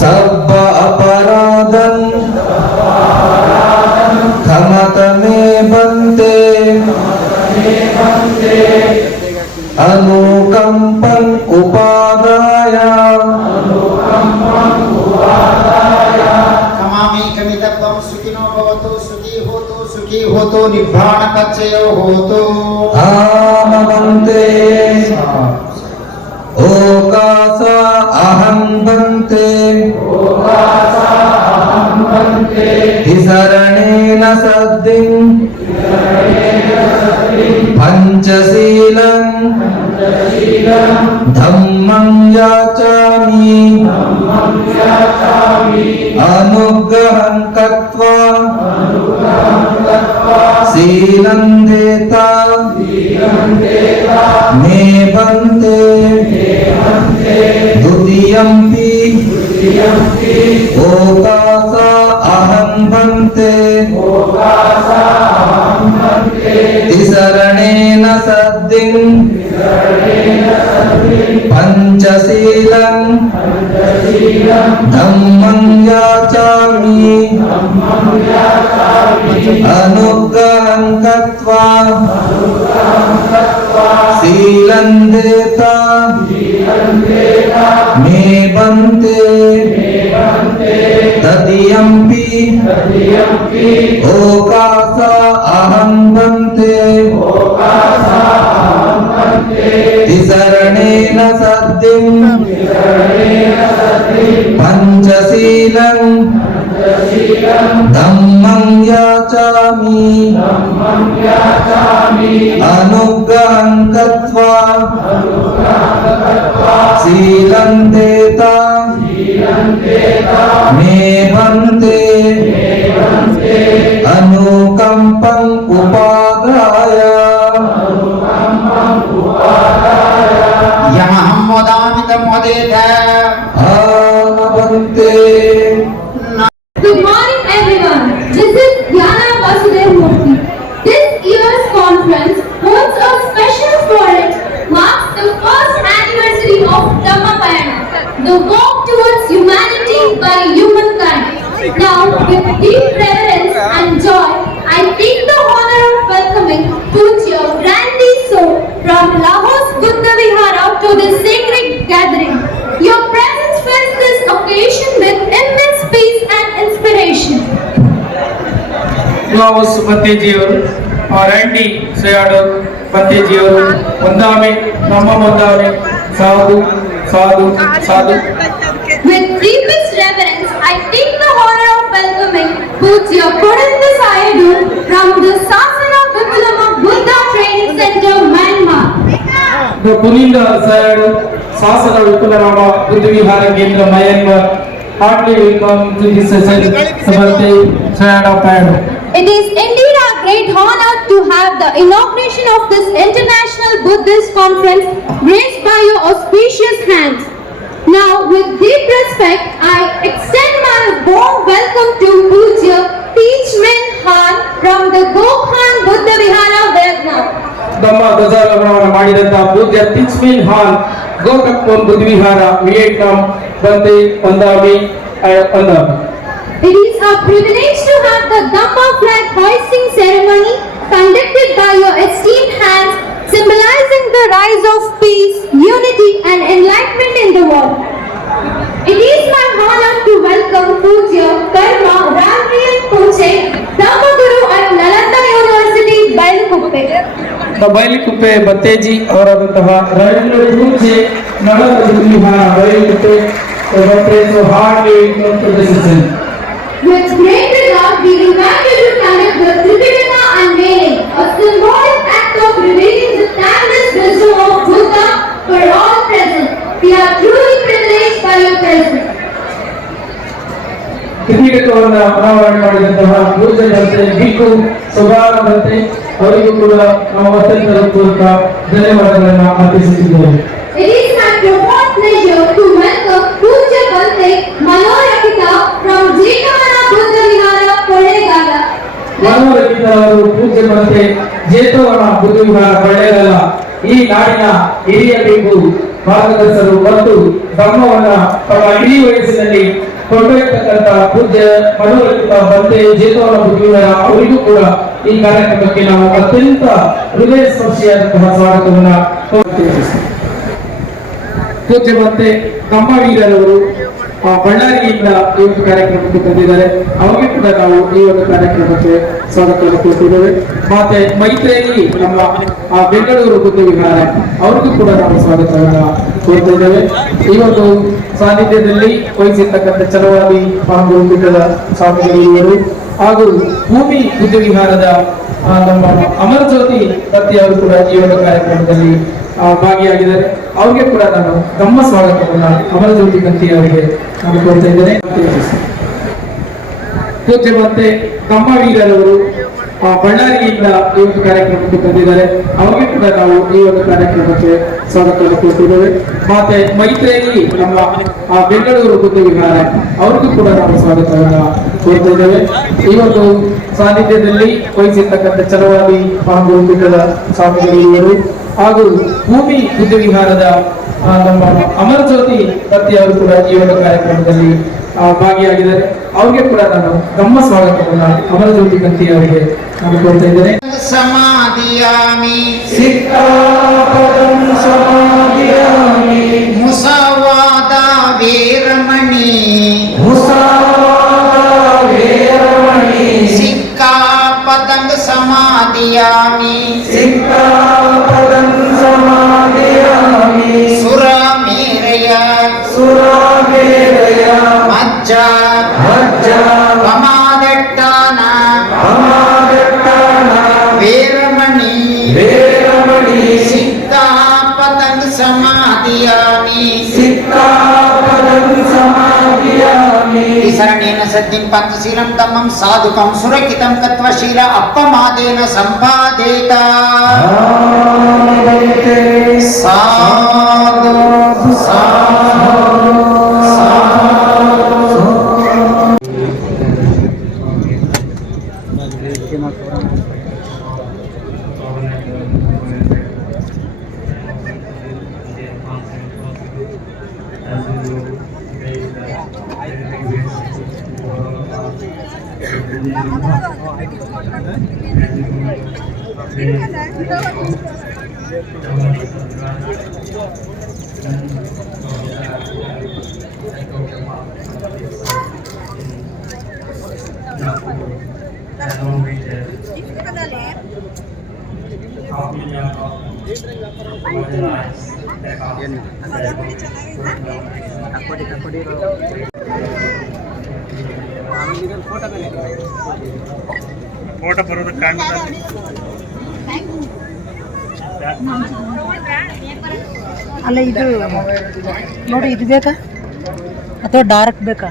ಸಬ್ಬ ಅಪರಾಧನ್ ಖಮತಮೇ ಬಂತೆ ಅನುಕಂಪಂ ಉಪಾದಾಯ ಕಮಾಮಿ ಕಮಿತತ್ವಂ ಸುಖಿನೋ ಭವತು ಸುಖಿ ಹೋತು ನಿಭ್ರಾಣ ಕಚ್ಚಯೋ ಹೋತು ಆಮವಂತೆ ಓಕಾಸ ಅಹಂ ಬಂತೆ ತಿಸರಣೇನ ಸದ್ದಿಂ ಪಂಚಶೀಲಂ ಧಮ್ಮಂ ಯಾಚಾಮಿ ಅನುಗ್ರಹಂ ಕತ್ವಾ ಶೀಲಂ ದೇತಾ ಮೇ ಬಂತೆ ದ್ವಿತೀಯಂಪಿ ಓಕಾಸ ಅಹಂ ಬಂತೆ ತಿಸರಣೇನ ಸದ್ದಿಂ ಪಂಚಶೀಲಂ ಧಮ್ಮಂ ಯಾಚಾಮಿ ಅನುಗ್ರಹಂ ಕತ್ವಾ ಶೀಲಂ ದೇತಾ ಮೇ ಬಂತೆ ತದಿಯಂಪಿ ಓಕಾಸ ಅಹಂ ಬಂತೆ ತಿಸರಣೇನ ಸದ್ದಿಂ ಪಂಚಶೀಲಂ ಧಮ್ಮಂ ಯಾಚಾಮಿ ಅನುಗ್ರಹಂ ಕತ್ವಾ ಶೀಲಂ ದೇತಾ ಮೇ ಬಂತೆ ಅನುಕಂಪಂ ಉಪಾದಾಯ ಯಮಹಂ ವದಾಮಿ ತಮೋದೇತ ಆಮವಂತೆ. Good morning everyone. This is Dhyana Vasudev Murthy. This year's conference holds a special for it marks the first anniversary of Dhammapayana, the walk towards humanity by humankind. Now, with deep reverence and joy, I take the honor of welcoming Pujya Grandi So from Laos Buddha Vihara to this sacred gathering. Your presence fills this occasion with immense peace and inspiration. ಲಾವೋಸ್ ಬತ್ತೇಜಿಯವರು ರ್ಯಾಂಡಿ ಸಯಾಡು ಬತ್ತೇಜಿಯವರು ಒಂದಾಮೆ ನಮ್ಮ ಒಂದಾಮೆ ಸಾಧು ಸಾಧು ಸಾಧು. With deepest reverence, I take the honor of welcoming Pujya Kodinda Sayadu from the Sasana Vipulama Buddha Training Center, Myanmar. ಪುನಿಂದ ಸಯಾಡು ಶಾಸನ ವಿಪುಲರಾಮ ಬುದ್ಧ ವಿಹಾರ ಕೇಂದ್ರ Myanmar. Heartily welcome to this session, Sabate Sayada Payadu. It is indeed our great honor to have the inauguration of this international Buddhist conference graced by your auspicious hands. Now, with deep respect, I extend my warm welcome to Pujya Teachmin Han from the Gokhan Buddha Vihara, Vietnam. ನಮ್ಮ ಧ್ವಜಾರೋಹಣವನ್ನು ಮಾಡಿದಂತ ಪೂಜ್ಯ ತಿಚ್ಮಿನ್ ಹಾನ್ ಗೋಕಕ್ಪೋನ್ ಬುದ್ಧ ವಿಹಾರ Vietnam ಬಂದೆ ಒಂದಾಮಿ ಒಂದಾಮಿ. It is our privilege to have the Dhamma flag hoisting ceremony conducted by your esteemed hands, symbolizing the rise of peace, unity and enlightenment in the world. It is my honor to welcome Pujya Karma Ramriyan Poche, Dhamma Guru at Nalanda University, Bailkuppe. ಬೈಲಿಕುಪ್ಪೆ ಬತ್ತೇಜಿ ಅವರಾದಂತಹ Ravindra ಪೂಜೆ ನಳದ ಬುದ್ಧ ವಿಹಾರ ಬೈಲಿಕುಪ್ಪೆ. With great regard, we invite you to conduct the Tripitaka unveiling, a symbolic act of revealing the timeless wisdom of Buddha for all present. We are truly privileged by your presence. ತ್ರಿಪಿಟಕವನ್ನು ಅನಾವರಣ ಮಾಡಿದಂತಹ ಪೂಜೆ ಬಂತೆ ಭಿಕ್ಕು ಸುಧಾರ ಬಂತೆ ಅವರಿಗೂ ಕೂಡ ನಾವು ಅತ್ಯಂತ ಹೃತ್ಪೂರ್ವಕ ಧನ್ಯವಾದಗಳನ್ನು ಅರ್ಪಿಸುತ್ತಿದ್ದೇವೆ. It is my profound pleasure to welcome Pujya Bante Manorakita from Jetavana Buddha Vihara, Kollegal. ಮನೋರಹಿತ ಅವರು ಪೂಜೆ ಬಂತೆ ಜೇತವನ ಬುದ್ಧ ವಿಹಾರ ಕೊಳ್ಳೇಗಾಲ ಈ ನಾಡಿನ ಹಿರಿಯ ಬೇಕು ಮಾರ್ಗದರ್ಶಕರು ಮತ್ತು ಧರ್ಮವನ್ನ ತಮ್ಮ ಇಡೀ ವಯಸ್ಸಿನಲ್ಲಿ ಕೊಂಡೊಯ್ಯತಕ್ಕಂಥ ಪೂಜ್ಯ ಮನೋರಹಿತ ಬಂದೆ ಜೇತವರ ಬುದ್ಧಿವರ ಅವರಿಗೂ ಕೂಡ ಈ ಕಾರ್ಯಕ್ರಮಕ್ಕೆ ನಾವು ಅತ್ಯಂತ ಹೃದಯ ಸ್ಪರ್ಶಿಯಾದಂತಹ ಸ್ವಾಗತವನ್ನ ಕೋರುತ್ತೇವೆ. ಪೂಜ್ಯ ಮತ್ತೆ ಗಮ್ಮವೀರರವರು ಬಳ್ಳಾರಿಯಿಂದ ಈ ಒಂದು ಕಾರ್ಯಕ್ರಮಕ್ಕೆ ಬಂದಿದ್ದಾರೆ. ಅವರಿಗೆ ಕೂಡ ನಾವು ಈ ಒಂದು ಕಾರ್ಯಕ್ರಮಕ್ಕೆ ಸ್ವಾಗತವನ್ನು ಕೊಟ್ಟಿದ್ದೇವೆ. ಮತ್ತೆ ಮೈತ್ರೇಯಿ ನಮ್ಮ ಬೆಂಗಳೂರು ಬುದ್ಧ ವಿಹಾರ ಅವ್ರಿಗೂ ಕೂಡ ನಾವು ಸ್ವಾಗತವನ್ನ ಕೋರ್ತಾ ಇದ್ದೇವೆ. ಈ ಒಂದು ಸಾನ್ನಿಧ್ಯದಲ್ಲಿ ವಹಿಸಿರ್ತಕ್ಕಂಥ ಛಲವಾದಿ ಪಾಂಡು ಪೀಠದ ಸ್ವಾಮಿಗಳು ಹಾಗೂ ಭೂಮಿ ಬುದ್ಧ ವಿಹಾರದ ನಮ್ಮ ಅಮರಜ್ಯೋತಿ ದತ್ತಿ ಅವರು ಕೂಡ ಈ ಒಂದು ಕಾರ್ಯಕ್ರಮದಲ್ಲಿ ಭಾಗಿಯಾಗಿದ್ದಾರೆ. ಅವ್ರಿಗೆ ಕೂಡ ನಾನು ತಮ್ಮ ಸ್ವಾಗತವನ್ನ ಅಮರಜ್ಯೋತಿ ಕಂತಿ ಅವರಿಗೆ ನಾನು ಕೋರ್ತಾ ಇದ್ದೇನೆ. ಪೂಜ್ಯ ಮತ್ತೆ ಗಮ್ಮವೀರರವರು ಬಳ್ಳಾರಿಯಿಂದ ಈ ಒಂದು ಕಾರ್ಯಕ್ರಮಕ್ಕೆ ಬಂದಿದ್ದಾರೆ. ಅವರಿಗೆ ಕೂಡ ನಾವು ಈ ಒಂದು ಕಾರ್ಯಕ್ರಮಕ್ಕೆ ಸ್ವಾಗತವನ್ನು ಕೊಟ್ಟಿದ್ದೇವೆ. ಮತ್ತೆ ಮೈತ್ರೇಯಿ ನಮ್ಮ ಬೆಂಗಳೂರು ಬುದ್ಧ ವಿಹಾರ ಅವ್ರಿಗೂ ಕೂಡ ನಾವು ಸ್ವಾಗತವನ್ನ ಕೋರ್ತಾ ಇದ್ದೇವೆ. ಈ ಒಂದು ಸಾನ್ನಿಧ್ಯದಲ್ಲಿ ವಹಿಸಿರ್ತಕ್ಕಂಥ ಛಲವಾದಿ ಪಾಂಡು ಪೀಠದ ಸ್ವಾಮಿಗಳು ಹಾಗೂ ಭೂಮಿ ಬುದ್ಧ ವಿಹಾರದ ನಮ್ಮ ಅಮರಜ್ಯೋತಿ ದತ್ತಿ ಅವರು ಕೂಡ ಈ ಒಂದು ಕಾರ್ಯಕ್ರಮದಲ್ಲಿ ಭಾಗಿಯಾಗಿದ್ದಾರೆ. ಅವ್ರಿಗೆ ಕೂಡ ನಾನು ತಮ್ಮ ಸ್ವಾಗತವನ್ನ ಅಮರಜ್ಯೋತಿ ಕಂತಿ ಅವರಿಗೆ ನಾನು ಕೋರ್ತಾ ಇದ್ದೇನೆ. ಸಮಾಧಿಯಾಮಿ ಸಿಕ್ಕಾಪದಂ ಸಮಾಧಿಯಾಮಿ ಮುಸವಾದ ವೇರಮಣಿ ಮುಸಾವಾದ ವೇರಮಣಿ ಸಿಕ್ಕಾಪದಂಗ ಸಮಾಧಿಯಾಮಿ ಸಿಕ್ಕಾಪದಂ ಸಮಾಧಿಯಾಮಿ ಸುರಮೇರಯ ಸುರಾಮೇರಯ ಮಜ್ಜ ಅಜ್ಜ ಪಮಾದಟ್ಟಾನ ಅಮಾದಟ್ಟಾನ ವೇರಮಣಿ ವೇರಮಣಿ ಸಿಕ್ಕಾಪದಂಗ ಸಮಾಧಿಯಾಮಿ ಸಿಕ್ಕಾಪದಂ ಸಮಾಧಿಯಾಮಿ ಸರಣೇನ ಸದ್ಯಂ ಪಂಚಶೀಲಂ ತಮ್ಮಂ ಸಾಧುಕಂ ಸುರಕಿತಂ ತತ್ವಶೀಲ ಅಪ್ಪಮಾದೇನ ಸಂಪಾದೇತ ಸಾಧು ಸಾಧು ಸಾಧು. ಫೋಟೋ ಬರೋದಕ್ಕೆ ಕಾಣ್ತದೆ. ಅಲ್ಲ ಇದು ನೋಡಿ, ಇದು ಬೇಕಾ ಅಥವಾ ಡಾರ್ಕ್ ಬೇಕಾ?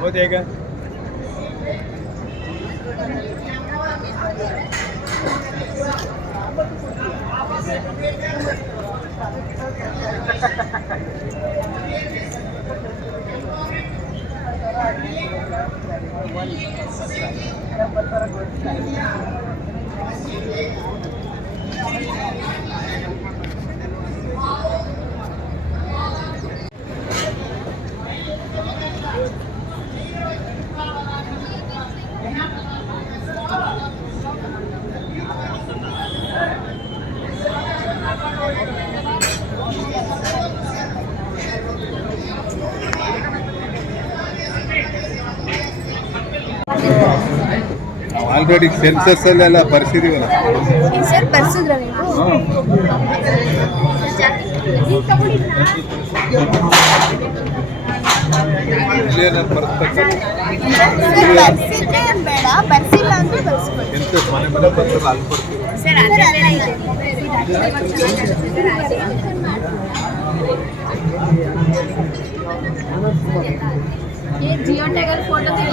हो जाएगा. ಆಲ್ರೆಡಿ ಸೆನ್ಸಸ್ ಅಲ್ಲೆಲ್ಲ ಬರ್ಸಿದೀವಲ್ಲ ಸರ್ ಬರ್ಸಿದ್ರ ಬರ್ಸಿದ್ರೆ ಬೇಡ, ಬರ್ಸಿಲ್ಲ ಅಂದ್ರೆ ಬರ್ಸ್ಕೊಳ್ಳಿ. ಎಂತ ಮನೆ ಮನೆ ಬರ್ಸಲ್ಲ ಅಲ್ಲಿ ಕೊಡ್ತೀವಿ. ये जियो टैगर फोटो से